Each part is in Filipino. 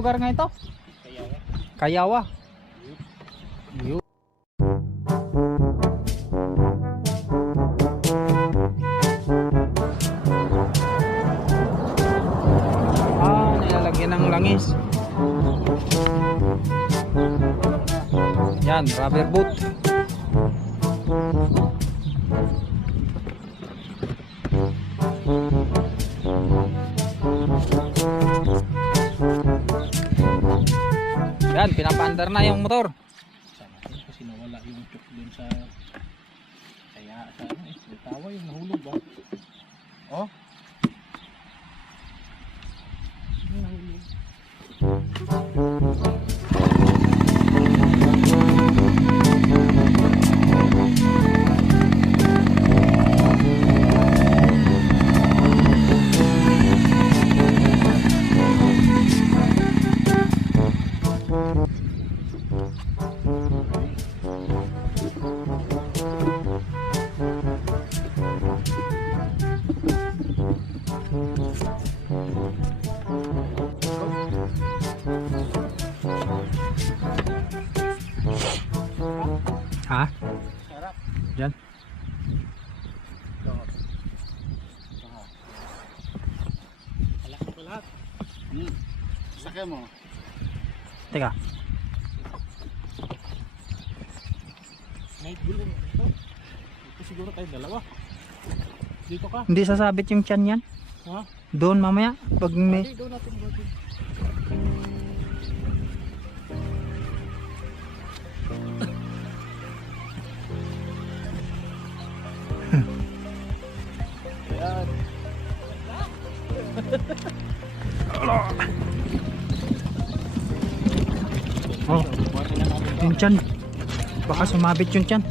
lugar nga ito? Kayawa. Kayawa. Yun. Nilalagyan ng langis. Yan, rubber boot. Yan, pinapaandar na yung motor. Sana kasi nawala yung chok dun sa kaya sa ano eh. May tawa yung nahulog ba? Oh. Yung nahulog. Ha? Sarap. Diyan. Alak ko lahat. Sakay mo. Teka. Night gulong ito. Ito siguro tayo dalawa. Dito ka. Hindi sasabit yung tiyan yan. Ha? Doon mamaya. Pag may... Hindi, doon natin gagawin. Yan. Oh, yung tiyan. Baka sumabit yung tiyan.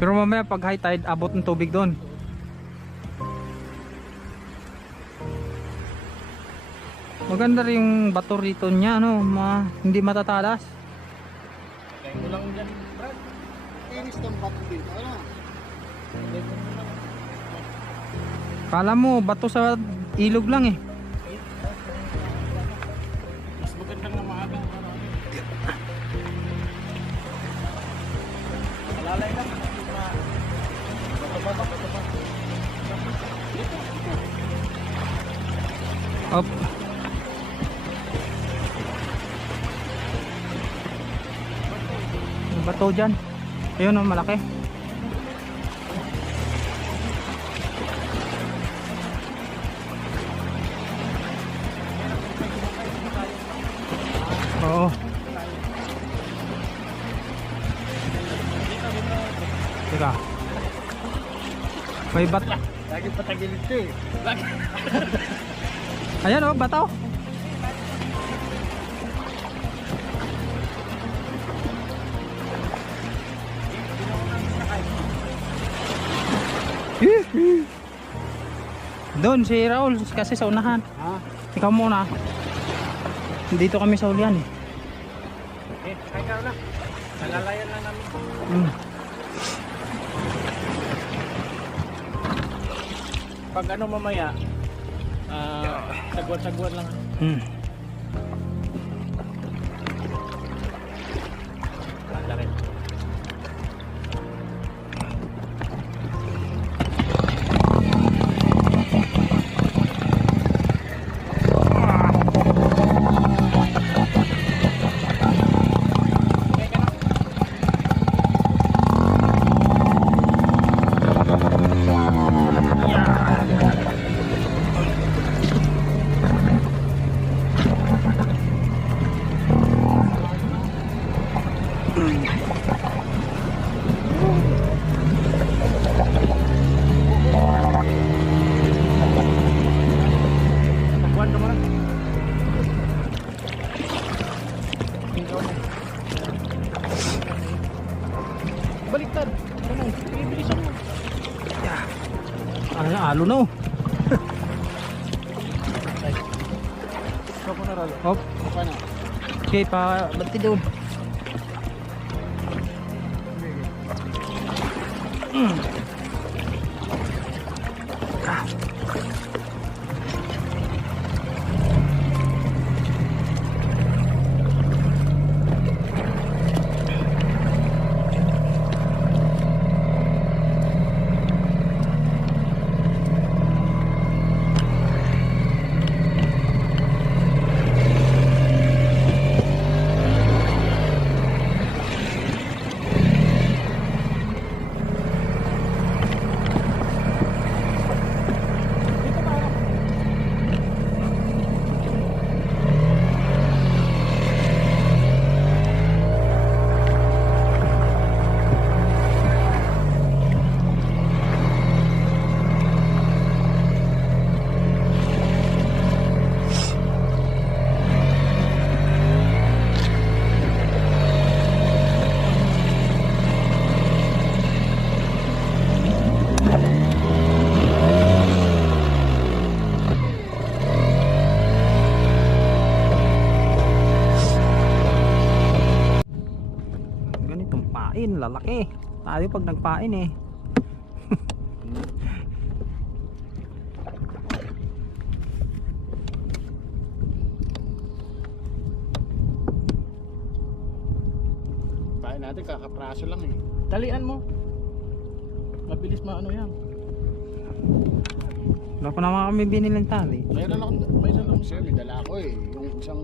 Pero mamaya pag high tide, abot ng tubig doon. Maganda rin yung bato rito niya, ano, hindi matatalas. Kaya mo lang dyan, Brad. Inis ng bato dito, ano? Kala mo, bato sa ilog lang eh. Mas magandang na maagang araw. Malalay lang. Op. May bato dyan. Ayun o, malaki. Oo. Teka. May bat. Lagi patagilid ko eh. Lagi. Ayan o, bato. Doon si Raul kasi sa unahan. Ha? Ikaw muna. Dito kami sa ulian eh. Okay, kaya ka na. Nalalayan lang namin. Pag ano mamaya, sagwan-sagwan lang. Wala rin. Baliktad. Ano? Bibilisan mo. Ano na, alo na oh. Ikaw po na ralo. Hop. Paano? Okay, pa bati doon. Pain, lalaki. Tayo pag nagpain eh. Pain natin, kakapraso lang eh. Talian mo. Mabilis maano yan. Wala pa naman kami binilang tali. Mayroon ako, may isang lang siya, may dala ako eh. Yung isang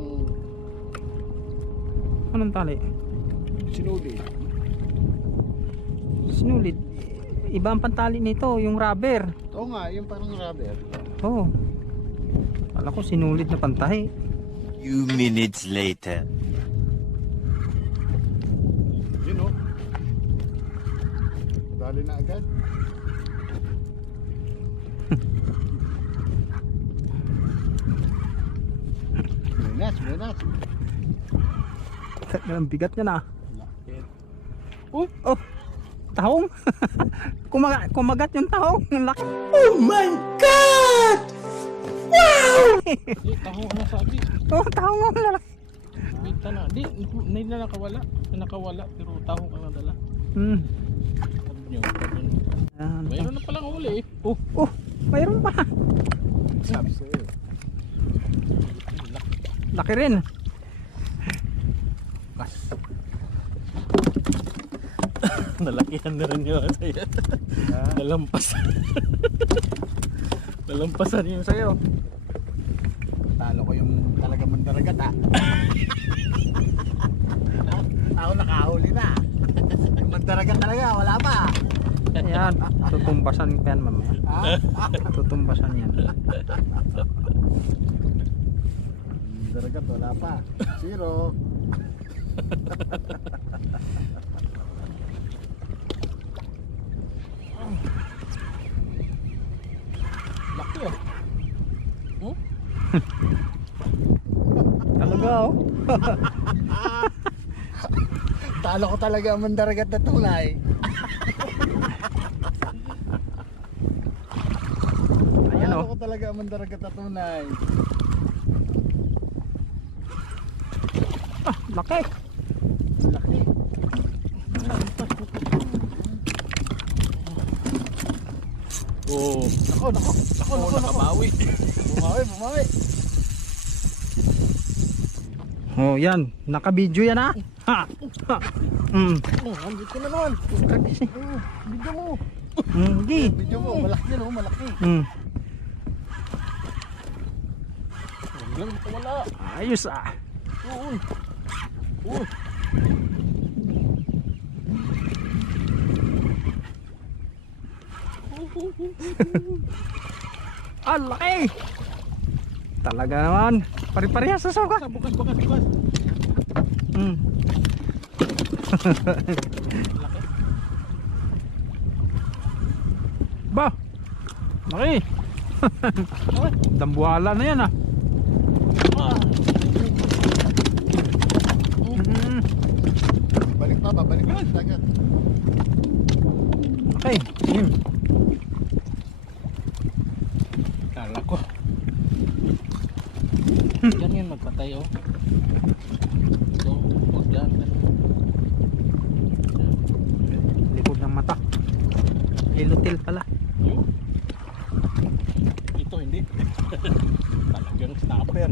Anong tali? sinuli. Sinulid. Iba ang pantali nito, yung rubber. Oo nga, yung parang rubber. Oo. Kala ko sinulid na pantahi. Few minutes later. Yun o. Dali na agad. Buenas. Ang bigat niya na. Uy! Oh! Tahong! Kumagat yung tahong. Ang laki. Oh my God! Di, taho ano sabi? Oh, tahong ang lalaki. Bita na. Di, hindi na nakawala. Nakawala, pero taho ka na dala. Sabi nyo. Mayroon na palang huli eh. Oh! Mayroon pa. Sabi sa'yo. Laki rin. Nalakihan na rin yun sa'yo. Nalampasan. Nalampasan yung sa'yo. Talo ko yung talaga mandaragat ha. Ako nakahuli na. Yung mandaragat talaga, wala pa. Ayan, tutumbasan pa yan mamaya. Ha? Tutumbasan yan. Mandaragat, wala pa. Zero. Laki ah. Talaga oh. Talo ko talaga ang mandaragat na tunay. Ayan Talo oh. ko talaga ang mandaragat na tunay. Ah, laki. Laki. Oh, Nako. nakabawi. Bumawi. Oh, yan. Naka-video yan ah. Ha. Ha. Andito na naman. Video mo. Hindi. Video mo. Malaki yan, malaki. Lang wala. Ayos ah. Oo. Ah, laki. Talaga naman. Pari-parehas sa suka. Bukas. Ba. Laki. Dambuhala na yan ah. Babalik pa sa dagat. Okay. Kala ko. Diyan yan magpatay oh. Ito, huwag dyan. Likod ng mata. Ilutil pala. Yun. Ito hindi. Talagang snapper.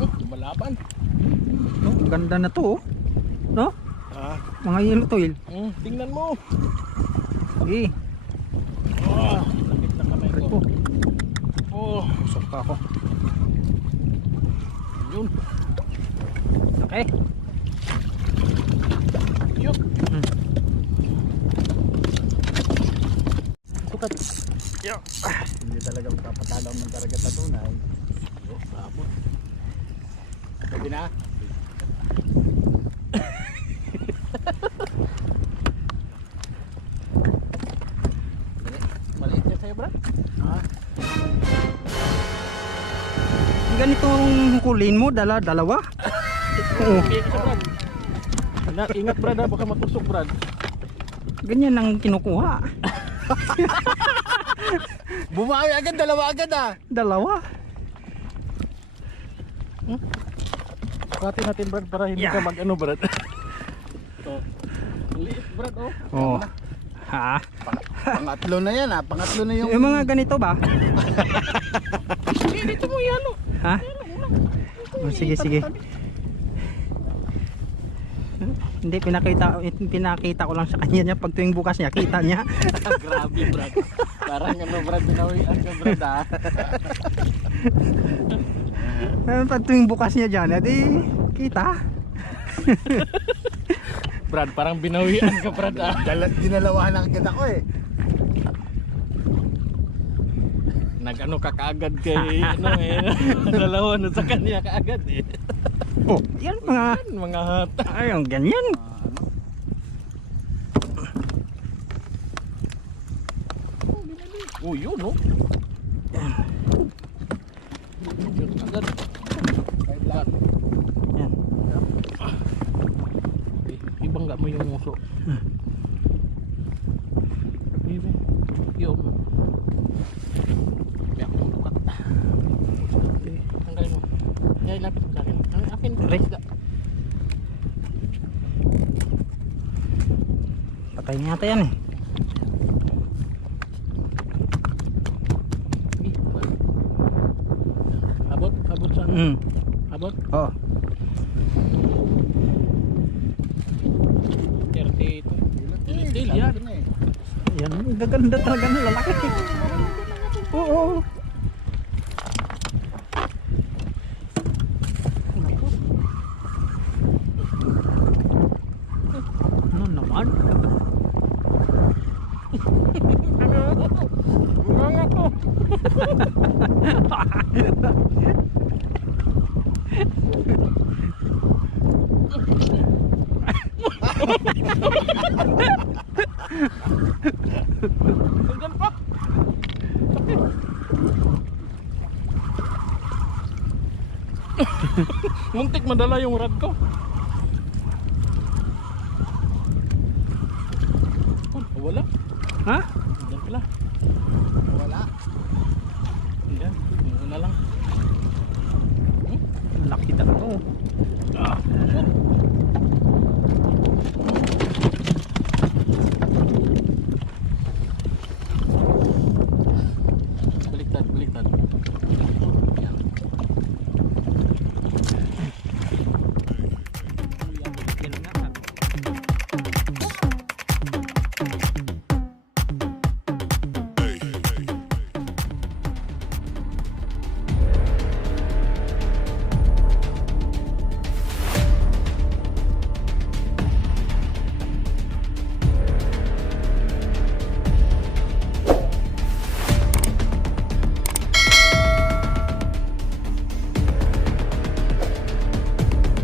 Lumalaban. No, ganda na to oh. No? Mga ilutil. Tingnan mo. Sige. Sakit na kamay ko. Oh, Usok pa ako. yun. Okay. Yun. Kutat. Hindi talaga magpapatalo ang mandaragat na tunay. Sabot. Sabi na. Maliit yan sa'yo, Brad. Ganitong hukulin mo, dalawa. Oo. Ingat, Brad, baka matusok, Brad. Ganyan ang kinukuha. Bumawi agad, dalawa agad ah. Dalawa. Sukatin natin, Brad, para hindi Yeah. ka mag-ano, Brad. Oh. Maliit, Brad, oh. Oh. Ha? Pangatlo na yan ah. Pangatlo na yung... Yung mga ganito ba? Hindi, dito mo yan, oh. Ha? Oh, sige. Hindi, pinakita ko lang sa kanya niya. Pag tuwing bukas niya, kita niya. Grabe, Brad. Parang ano, Brad, binawian ka, Brad, ah. Pag tuwing bukas niya dyan, edi kita. Brad, parang binawian ka, Brad, ah. Dinalawahan lang agad ako eh. Nag-ano ka kaagad kay, ano eh. Dalawa na sa kanya kaagad, eh. Oh, yan mga... Mga hata. Ay, ang ganyan. Oh, yun, oh. Yun, agad. Yan. Ibangga mo yung muso. Yun. Kaya ako yung lukat. Tanggalin mo. Kaya ilapit mo sa akin. Ang akin. Aray. Patay niya yata yan eh. Abot saan? Abot? Oh. 32. Til yan. Yan, gaganda talaga ng lalaki. Oo. Nandyan pa. Muntik madala yung rod ko. Oh, wala. Ha? Nandyan pala. Wala. Nandyan. Yung una lang.